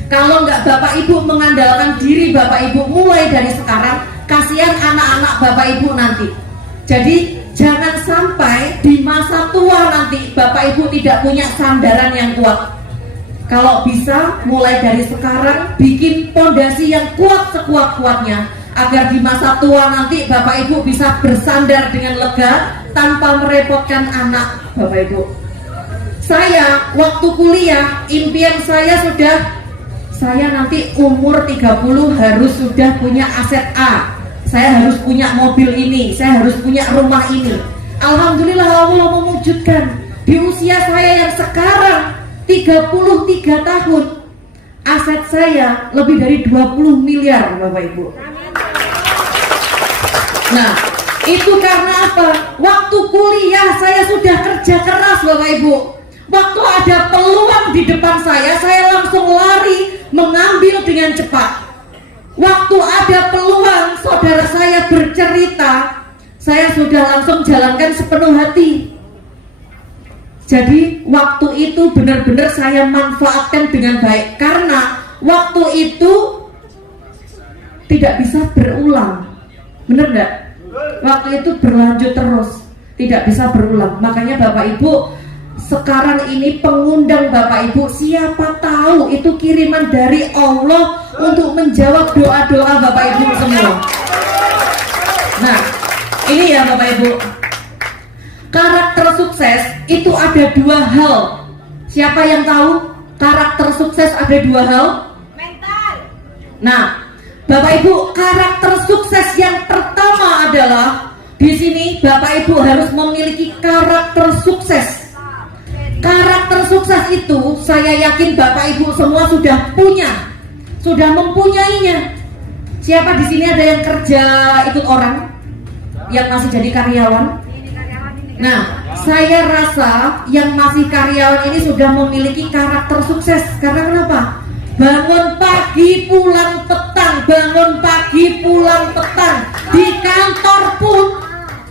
Kalau nggak Bapak Ibu mengandalkan diri Bapak Ibu mulai dari sekarang, kasihan anak-anak Bapak Ibu nanti. Jadi jangan sampai di masa tua nanti Bapak Ibu tidak punya sandaran yang kuat. Kalau bisa mulai dari sekarang bikin pondasi yang kuat sekuat-kuatnya, agar di masa tua nanti Bapak Ibu bisa bersandar dengan lega tanpa merepotkan anak Bapak Ibu. Saya waktu kuliah, impian saya nanti umur 30 harus sudah punya aset A, saya harus punya mobil ini, saya harus punya rumah ini. Alhamdulillah Allah mewujudkan. Di usia saya yang sekarang 33 tahun, aset saya lebih dari 20 miliar Bapak Ibu. Nah, itu karena apa? Waktu kuliah saya sudah kerja keras Bapak Ibu. Waktu ada peluang di depan saya langsung lari mengambil dengan cepat. Waktu ada peluang saudara saya bercerita, saya sudah langsung jalankan sepenuh hati. Jadi waktu itu benar-benar saya manfaatkan dengan baik, karena waktu itu tidak bisa berulang. Benar enggak? Waktu itu berlanjut terus, tidak bisa berulang. Makanya Bapak Ibu, sekarang ini pengundang Bapak Ibu, siapa tahu itu kiriman dari Allah untuk menjawab doa-doa Bapak Ibu semua. Nah, ini ya Bapak Ibu, karakter sukses itu ada 2 hal. Siapa yang tahu karakter sukses ada 2 hal? Mental. Nah, Bapak Ibu, karakter sukses yang pertama adalah di sini Bapak Ibu harus memiliki karakter sukses. Karakter sukses itu saya yakin Bapak Ibu semua sudah punya, sudah mempunyainya. Siapa di sini ada yang kerja ikut orang, yang masih jadi karyawan? Nah, saya rasa yang masih karyawan ini sudah memiliki karakter sukses. Karena kenapa? Bangun pagi pulang petang, bangun pagi pulang petang. Di kantor pun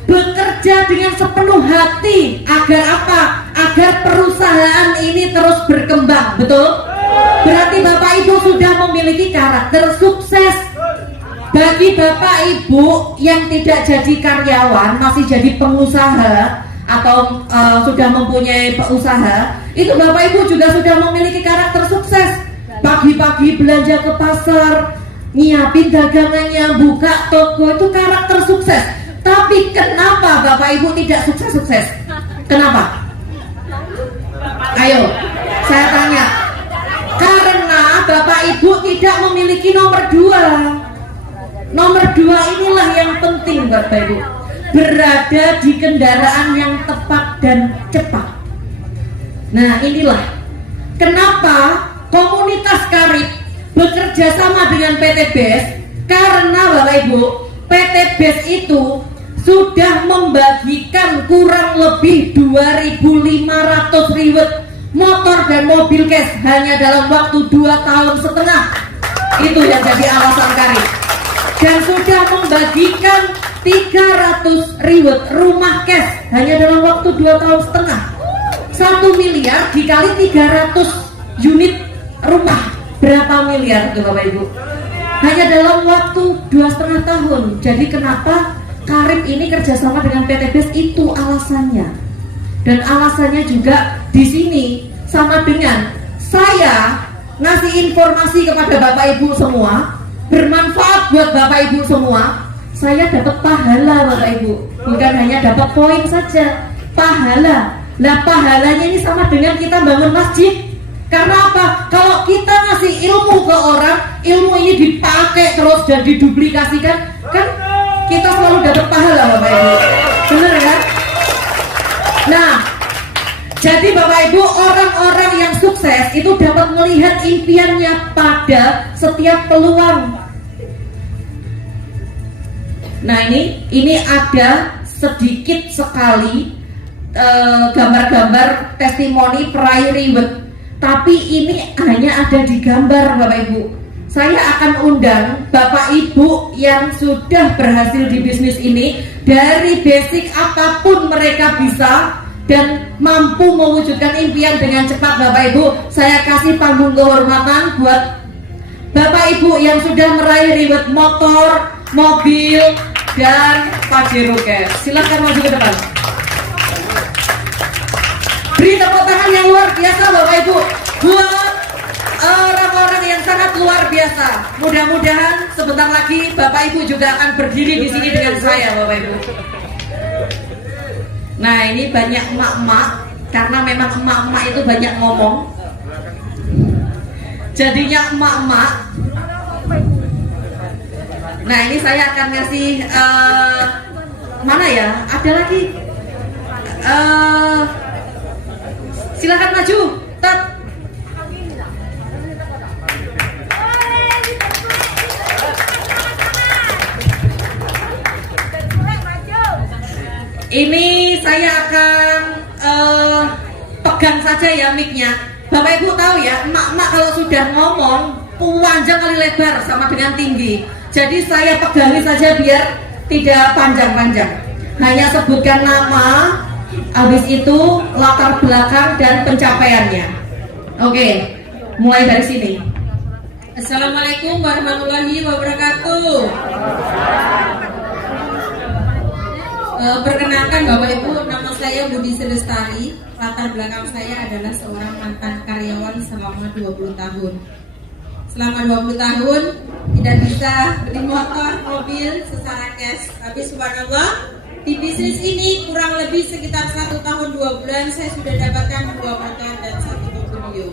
bekerja dengan sepenuh hati. Agar apa? Agar perusahaan ini terus berkembang. Betul? Berarti Bapak Ibu sudah memiliki karakter sukses. Bagi Bapak Ibu yang tidak jadi karyawan, masih jadi pengusaha atau sudah mempunyai usaha, itu Bapak Ibu juga sudah memiliki karakter sukses. Pagi-pagi belanja ke pasar, nyiapin dagangannya, buka toko, itu karakter sukses. Tapi kenapa Bapak Ibu tidak sukses-sukses? Kenapa? Ayo, saya tanya. Karena Bapak Ibu tidak memiliki nomor 2. Nomor 2 inilah yang penting Bapak Ibu. Berada di kendaraan yang tepat dan cepat. Nah, inilah kenapa komunitas Karib bekerja sama dengan PT BES. Karena Bapak Ibu, PT BES itu sudah membagikan kurang lebih 2.500 riwet motor dan mobil cash hanya dalam waktu 2,5 tahun. Itu yang jadi alasan Karib. Dan sudah membagikan 300 riwet rumah cash hanya dalam waktu 2,5 tahun. 1 miliar dikali 300 unit rumah, berapa miliar itu Bapak Ibu? Hanya dalam waktu 2,5 tahun. Jadi kenapa Karib ini kerjasama dengan PT BES, itu alasannya. Dan alasannya juga di sini sama dengan saya ngasih informasi kepada Bapak Ibu semua, bermanfaat buat Bapak Ibu semua. Saya dapat pahala Bapak Ibu, bukan hanya dapat poin saja, pahala. Nah, pahalanya ini sama dengan kita bangun masjid. Karena apa? Kalau kita ngasih ilmu ke orang, ilmu ini dipakai terus dan diduplikasikan, kan kita selalu dapat pahala Bapak Ibu. Benar kan? Nah, jadi Bapak Ibu, orang-orang yang sukses itu dapat melihat impiannya pada setiap peluang. Nah ini ada sedikit sekali gambar-gambar testimoni peraih reward, tapi ini hanya ada di gambar Bapak Ibu. Saya akan undang Bapak Ibu yang sudah berhasil di bisnis ini, dari basic apapun mereka bisa dan mampu mewujudkan impian dengan cepat. Bapak Ibu, saya kasih panggung kehormatan buat Bapak Ibu yang sudah meraih reward motor, mobil, dan Pajero Cash. Silahkan maju ke depan. Beri tepuk tangan yang luar biasa Bapak Ibu buat orang-orang yang sangat luar biasa. Mudah-mudahan sebentar lagi Bapak Ibu juga akan berdiri di sini dengan saya Bapak Ibu. Nah ini banyak emak-emak, karena memang emak-emak itu banyak ngomong, jadinya emak-emak. Nah ini saya akan ngasih mana ya? Ada lagi. Silakan maju. Tet. Ini saya akan pegang saja ya mic-nya. Bapak Ibu tahu ya, emak-emak kalau sudah ngomong panjang kali lebar sama dengan tinggi. Jadi saya pegangi saja biar tidak panjang-panjang. Hanya sebutkan nama, habis itu latar belakang dan pencapaiannya. Oke, mulai dari sini. Assalamualaikum warahmatullahi wabarakatuh. Perkenalkan Bapak Ibu, nama saya Budi Selestari. Latar belakang saya adalah seorang mantan karyawan selama 20 tahun. Selama 20 tahun tidak bisa beli motor, mobil secara cash. Tapi subhanallah, di bisnis ini kurang lebih sekitar 1 tahun 2 bulan saya sudah dapatkan 2 motor dan 1 mobil.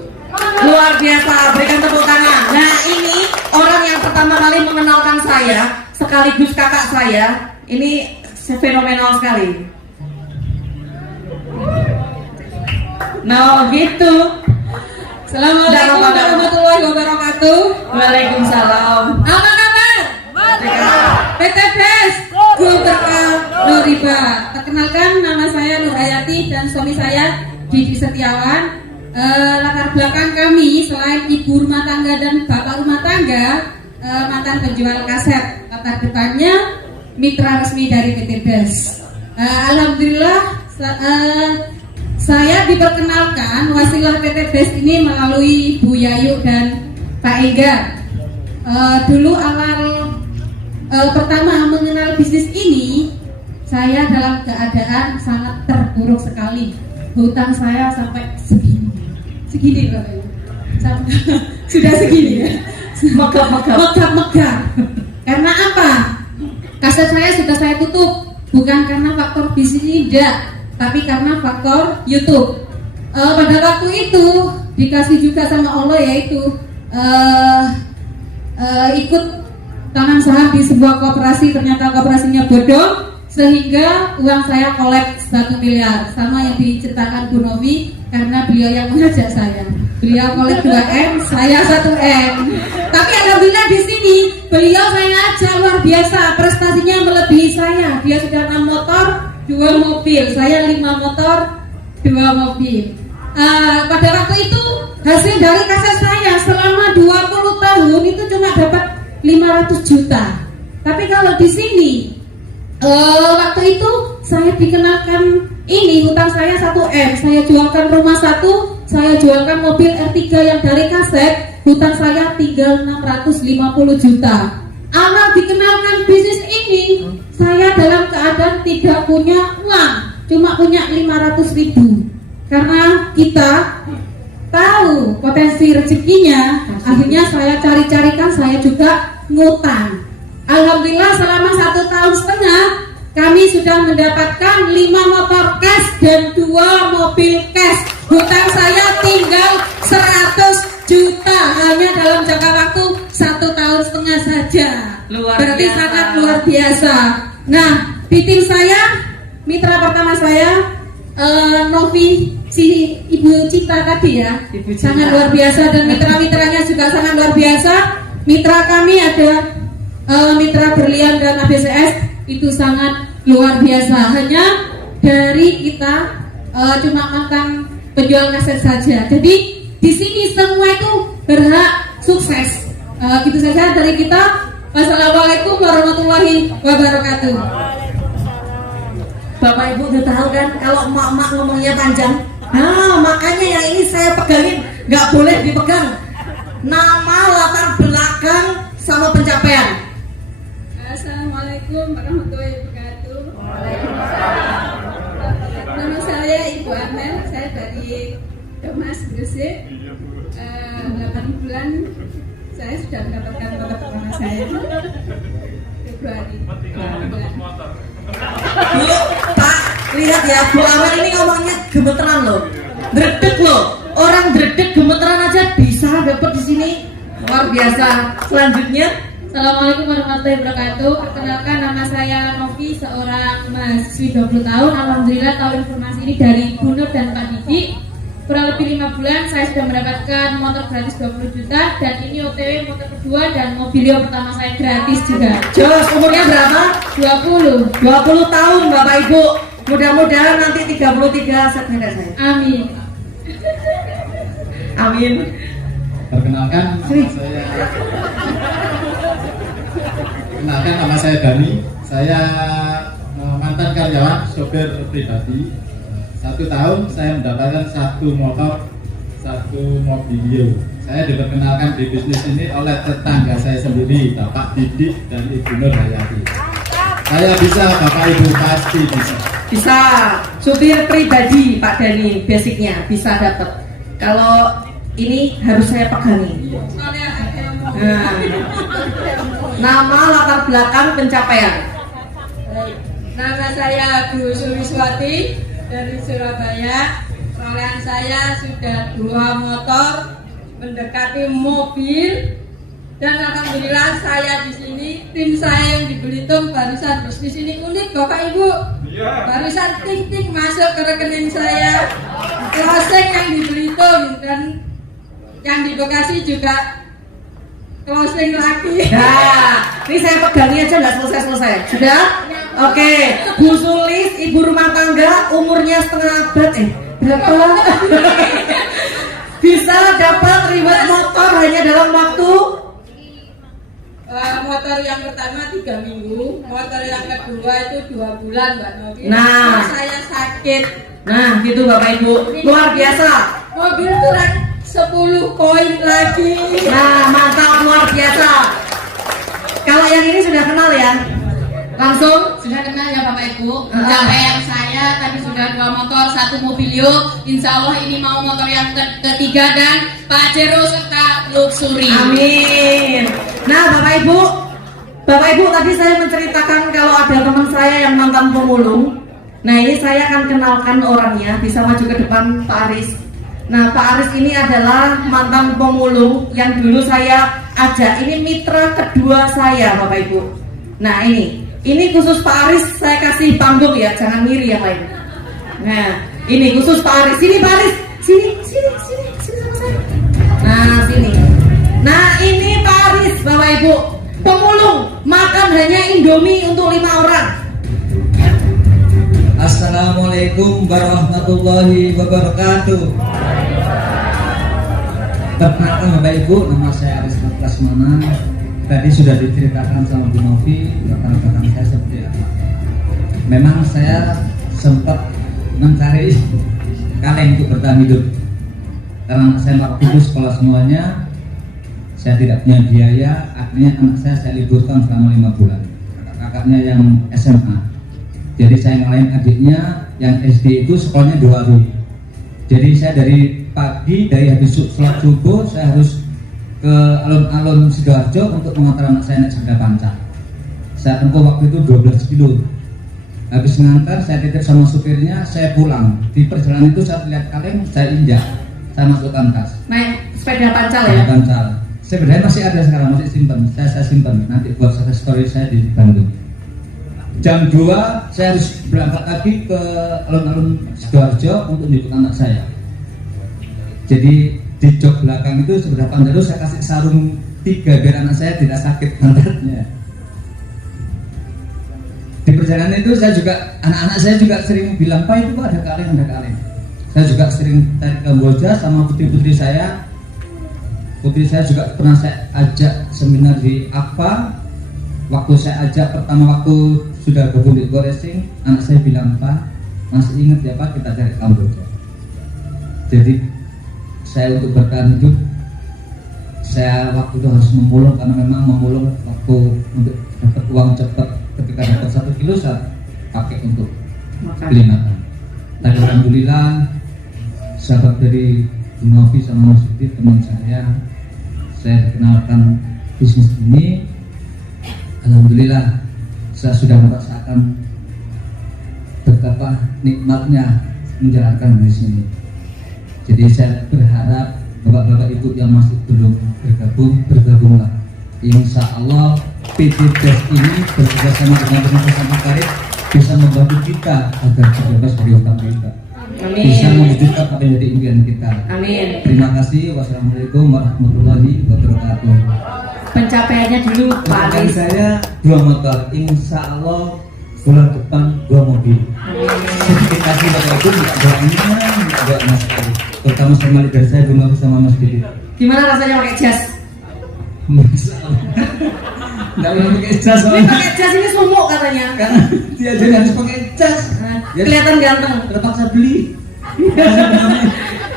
Luar biasa, berikan tepuk tangan. Nah ini orang yang pertama kali mengenalkan saya, sekaligus kakak saya. Ini fenomenal sekali. Nah gitu. Assalamualaikum warahmatullahi wabarakatuh. Waalaikumsalam. Apa kabar? PT Best Guru Berkah Nuriba. Perkenalkan, nama saya Nur Hayati dan suami saya Didi Setiawan. Latar belakang kami selain ibu rumah tangga dan bapak rumah tangga, mantan penjual kaset. Latar depannya mitra resmi dari PT Best. Alhamdulillah saya diperkenalkan wasilah PT Best ini melalui Bu Yayu dan Pak Ega. Dulu awal pertama mengenal bisnis ini, saya dalam keadaan sangat terpuruk sekali. Hutang saya sampai segini Bapak Ibu. Sudah segini ya. Megap. Karena apa? Kaset saya sudah saya tutup, bukan karena faktor bisnis ini tidak, tapi karena faktor YouTube. Pada waktu itu dikasih juga sama Allah, yaitu ikut tanam saham di sebuah koperasi. Ternyata koperasinya bodong, sehingga uang saya kolek 1 miliar, sama yang diceritakan Bu Novi, karena beliau yang mengajak saya. Beliau kolek 2M, saya 1M. Tapi alhamdulillah di sini beliau saya ajak luar biasa, prestasinya melebihi saya. Dia sudah 6 motor, 2 mobil, saya 5 motor, 2 mobil. Pada waktu itu hasil dari kaset saya selama 20 tahun itu cuma dapat 500 juta. Tapi kalau di sini waktu itu saya dikenalkan ini hutang saya 1M, saya jualkan rumah 1, saya jualkan mobil R3 yang dari kaset, hutang saya tinggal 650 juta. Awal dikenalkan bisnis ini, saya dalam keadaan tidak punya uang, cuma punya 500 ribu. Karena kita tahu potensi rezekinya, akhirnya saya cari-carikan, saya juga ngutang. Alhamdulillah selama 1,5 tahun kami sudah mendapatkan 5 motor cash dan 2 mobil cash. Hutang saya tinggal 100 juta hanya dalam jangka waktu 1,5 tahun saja. Berarti biasa. Sangat luar biasa. Nah, di tim saya, mitra pertama saya Novi si Ibu Cinta tadi ya, Ibu Cinta. sangat luar biasa dan mitra-mitranya juga sangat luar biasa. Mitra kami ada mitra Berlian dan ABCS itu sangat luar biasa. Hanya dari kita cuma mantan penjual kaset saja. Jadi di sini semua itu berhak sukses. Gitu saja dari kita. Wassalamualaikum warahmatullahi wabarakatuh. Bapak Ibu udah tahu kan kalau emak-emak ngomongnya panjang. Nah makanya yang ini saya pegangin, nggak boleh dipegang. Nama, latar belakang, sama pencapaian. Assalamualaikum warahmatullahi wabarakatuh. Nama saya Ibu Amel, saya dari Domas Gresik. 8 bulan saya sudah mendapatkan motor pertama saya Februari. Bu, Pak, lihat ya, Bu Amel ini ngomongnya gemeteran loh, dredeg loh. Orang dredeg gemeteran aja bisa dapat di sini, luar biasa. Selanjutnya, Assalamualaikum warahmatullahi wabarakatuh. Perkenalkan, nama saya Novi, seorang mahasiswi 20 tahun. Alhamdulillah tahu informasi ini dari Bu Nur dan Pak Didi. Kurang lebih 5 bulan saya sudah mendapatkan motor gratis 20 juta dan ini OTW motor kedua dan mobilio pertama saya gratis juga. Jos, umurnya berapa? 20. 20 tahun Bapak Ibu. Mudah-mudahan nanti 33 September saya. Amin. Amin. Perkenalkan nama saya Dani. Saya mantan karyawan sopir pribadi. 1 tahun saya mendapatkan 1 motor, 1 mobilio. Saya diperkenalkan di bisnis ini oleh tetangga saya sendiri, Bapak Didik dan Ibu Nur Hayati. Saya bisa, Bapak Ibu pasti bisa. Bisa. Supir pribadi Pak Dani, basicnya bisa dapat. Kalau ini harus saya pegangi. Nah, nama, latar belakang, pencapaian. Nama saya Bu Suliswati dari Surabaya. Perolehan saya sudah 2 motor, mendekati mobil, dan alhamdulillah saya di sini. Tim saya yang di Belitung barusan bisnis ini unik, Bapak Ibu. Barusan ting-ting masuk ke rekening saya. Closing yang di Belitung dan yang di Bekasi juga closing lagi. Nah, ini saya pegangi aja nggak selesai-selesai. Sudah? Oke, Bu Sulis, ibu rumah tangga, umurnya setengah abad. Berapa? Bisa dapat reward motor hanya dalam waktu Motor yang pertama 3 minggu, motor yang kedua itu 2 bulan, Mbak Novi. Nah. Saya sakit. Nah, gitu Bapak Ibu. Luar biasa. Mobil kurang 10 koin lagi. Nah, mantap, luar biasa. Kalau yang ini sudah kenal ya? Langsung? Sudah kenal ya Bapak Ibu. Pencapaian saya tadi sudah 2 motor, 1 mobilio. Insya Allah ini mau motor yang ketiga dan Pajero serta Luxury. Amin. Nah, Bapak Ibu tadi saya menceritakan kalau ada teman saya yang mantan pemulung. Nah, ini saya akan kenalkan orangnya. Bisa maju ke depan, Pak Aris. Nah, Pak Aris ini adalah mantan pemulung yang dulu saya ajak. Ini mitra kedua saya, Bapak Ibu. Nah, ini khusus Pak Aris, saya kasih panggung ya, jangan ngiri yang lain. Nah, ini khusus Pak Aris. Sini Pak Aris, sini sama saya. Nah, sini. Nah, ini Pak Aris, Bapak Ibu, pemulung, makan hanya Indomie untuk 5 orang. Assalamualaikum warahmatullahi wabarakatuh. Perkenalkan Bapak Ibu, nama saya Aris Prasmana. Tadi sudah diceritakan sama Bu Novi latar belakang saya seperti apa. Memang saya sempat mencari kaleng untuk bertahan hidup. Karena saya waktu itu sekolah semuanya, saya tidak punya biaya. Akhirnya anak saya liburkan selama 5 bulan. Kakaknya yang SMA. Jadi saya ngalahin adiknya yang SD itu sekolahnya 2 hari. Jadi saya dari pagi, dari habis sholat subuh saya harus ke alun-alun Sidoarjo untuk mengantar anak saya naik sepeda panca. Saya tempuh waktu itu 12 kilo. Habis mengantar, saya titip sama supirnya, saya pulang. Di perjalanan itu saya lihat kaleng, saya injak, saya masukkan tas. Naik sepeda pancal ya? Pancal. Sepedanya masih ada sekarang, masih simpan. Saya simpan. Nanti buat saya story saya di Bandung. jam 2 saya harus berangkat lagi ke alun-alun Sidoarjo untuk menjemput anak saya. Jadi di jok belakang itu sebelah Pandaro saya kasih sarung 3 biar anak saya tidak sakit pantatnya. Di perjalanan itu saya juga, anak-anak saya juga sering bilang, Pak itu kok ada kaleng. Saya juga sering tarik Kamboja sama putri-putri saya. Putri saya juga pernah saya ajak seminar di APA. Waktu saya ajak pertama waktu sudah gabung di Go Racing, anak saya bilang, Pak masih ingat ya Pak kita cari Kamboja. Jadi saya untuk bertahan hidup, saya waktu itu harus memulung karena memang memulung waktu untuk dapat uang cepat. Ketika dapat 1 kilo saya pakai untuk beli makan. Tapi alhamdulillah sahabat dari Bu Novi sama Mas Didi teman saya dikenalkan bisnis ini. Alhamdulillah saya sudah merasakan betapa nikmatnya menjalankan bisnis ini. Jadi saya berharap bapak-bapak ibu yang masih belum bergabunglah. Insya Allah PT Best ini bekerjasama dengan Pemerintah Karib bisa membantu kita agar terbebas dari hutang kita. Amin. Bisa mewujudkan apa yang jadi impian kita. Amin. Terima kasih. Wassalamualaikum warahmatullahi wabarakatuh. Pencapaiannya dulu Pak Pencapaian Aris. saya 2 motor. Insya Allah bulan depan 2 mobil. Sedikit kasih Bapak Ibu, enggak Mas Ari. Terutama sama dari saya Gunung sama Mas Didi. Gimana rasanya pakai jas? Nggak boleh pakai jas Ini pakai jas ini sumuk katanya. karena dia jadi harus pakai jas. Kelihatan ganteng. Terpaksa beli.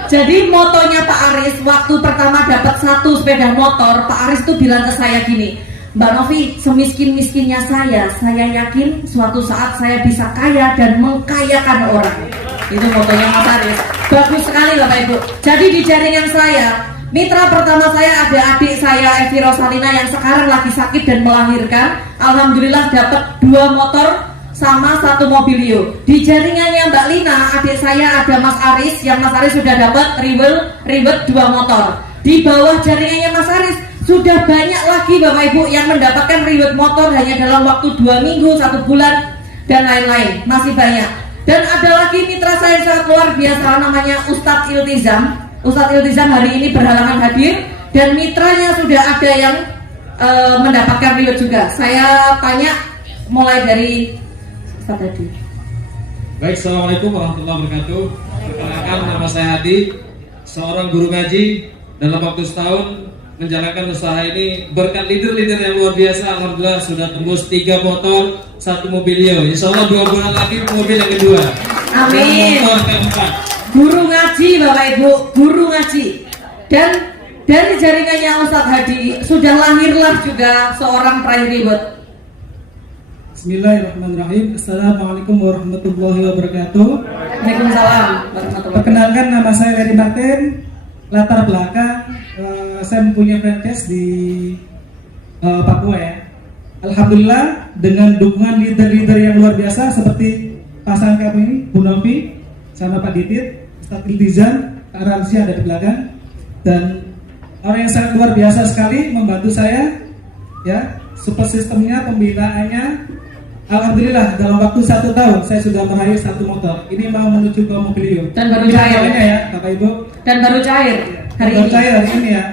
Jadi motonya Pak Aris waktu pertama dapat 1 sepeda motor, Pak Aris tuh bilang ke saya gini, Mbak Novi, semiskin-miskinnya saya yakin suatu saat saya bisa kaya dan mengkayakan orang. Itu motonya Mas Aris. Bagus sekali Bapak Ibu. Jadi di jaringan saya, mitra pertama saya ada adik saya Evi Rosalina yang sekarang lagi sakit dan melahirkan. Alhamdulillah dapat 2 motor sama 1 mobilio. Di jaringannya Mbak Lina, adik saya ada Mas Aris, yang Mas Aris sudah dapat ribet 2 motor. Di bawah jaringannya Mas Aris sudah banyak lagi Bapak Ibu yang mendapatkan ribet motor hanya dalam waktu 2 minggu, 1 bulan dan lain-lain. Masih banyak. Dan ada lagi mitra saya yang sangat luar biasa namanya Ustadz Iltizam. Ustadz Iltizam hari ini berhalangan hadir dan mitranya sudah ada yang mendapatkan ribet juga. Saya tanya mulai dari Ustadz Hadi. Baik, assalamualaikum warahmatullahi wabarakatuh. Perkenalkan, nama saya Hadi, seorang guru ngaji. Dalam waktu setahun menjalankan usaha ini berkat leader-leader yang luar biasa. Alhamdulillah sudah tembus 3 motor, 1 mobilio. Insya Allah 2 bulan lagi mobil yang kedua. Amin. Dan motor keempat. Guru ngaji Bapak Ibu, guru ngaji. Dan dari jaringannya Ustadz Hadi sudah lahirlah juga seorang peraih ribet. Bismillahirrahmanirrahim. Assalamualaikum warahmatullahi wabarakatuh. Waalaikumsalam warahmatullahi wabarakatuh. Perkenalkan, nama saya Larry Martin. Latar belakang saya mempunyai franchise di Papua ya. Alhamdulillah dengan dukungan leader-leader yang luar biasa seperti pasangan kami ini, Bu Novi sama Pak Didit, Ustadz Iltizam, Pak Ramzi ada di belakang, dan orang yang sangat luar biasa sekali membantu saya ya. Support sistemnya, pembinaannya, alhamdulillah dalam waktu 1 tahun saya sudah meraih 1 motor. Ini mau menuju ke mobilio. Dan baru cair ya, Bapak Ibu. Dan baru cair hari Baru ini. cair hari ini ya.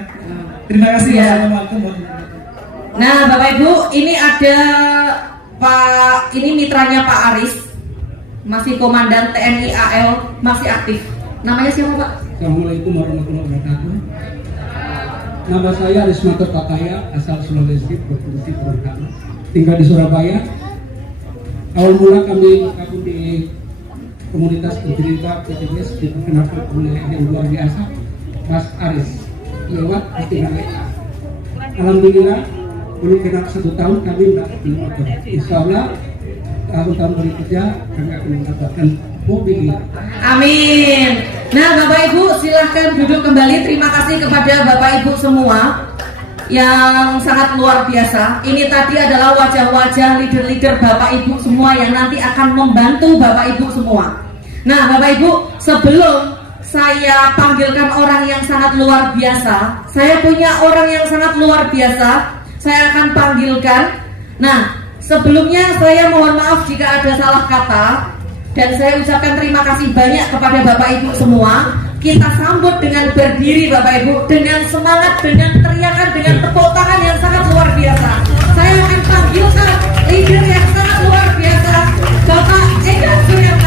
Terima kasih. Ya. Assalamualaikum warahmatullahi wabarakatuh. Nah Bapak Ibu, ini ada Pak, ini mitranya Pak Aris, masih komandan TNI AL, masih aktif. Namanya siapa Pak? Assalamualaikum warahmatullahi wabarakatuh. Nama saya Arismato Pakaya, asal Sulawesi, Provinsi Gorontalo, tinggal di Surabaya. Awal mula kami gabung di komunitas pencerita PTBS diperkenalkan oleh yang luar biasa, Mas Aris, lewat postingan WA. Alhamdulillah, belum genap 1 tahun kami mendapat motor. Insya Allah tahun-tahun berikutnya kami akan mendapatkan mobil. Amin. Nah Bapak Ibu silahkan duduk kembali. Terima kasih kepada Bapak Ibu semua yang sangat luar biasa. Ini tadi adalah wajah-wajah leader-leader Bapak Ibu semua yang nanti akan membantu Bapak Ibu semua. Nah Bapak Ibu, sebelum saya panggilkan orang yang sangat luar biasa, saya punya orang yang sangat luar biasa. Saya akan panggilkan. Nah, Sebelumnya saya mohon maaf jika ada salah kata, dan saya ucapkan terima kasih banyak kepada Bapak Ibu semua. Kita sambut dengan berdiri Bapak Ibu, dengan semangat, dengan teriakan, dengan tepuk tangan yang sangat luar biasa. Saya akan panggilkan leader yang sangat luar biasa, Bapak Ega Surya.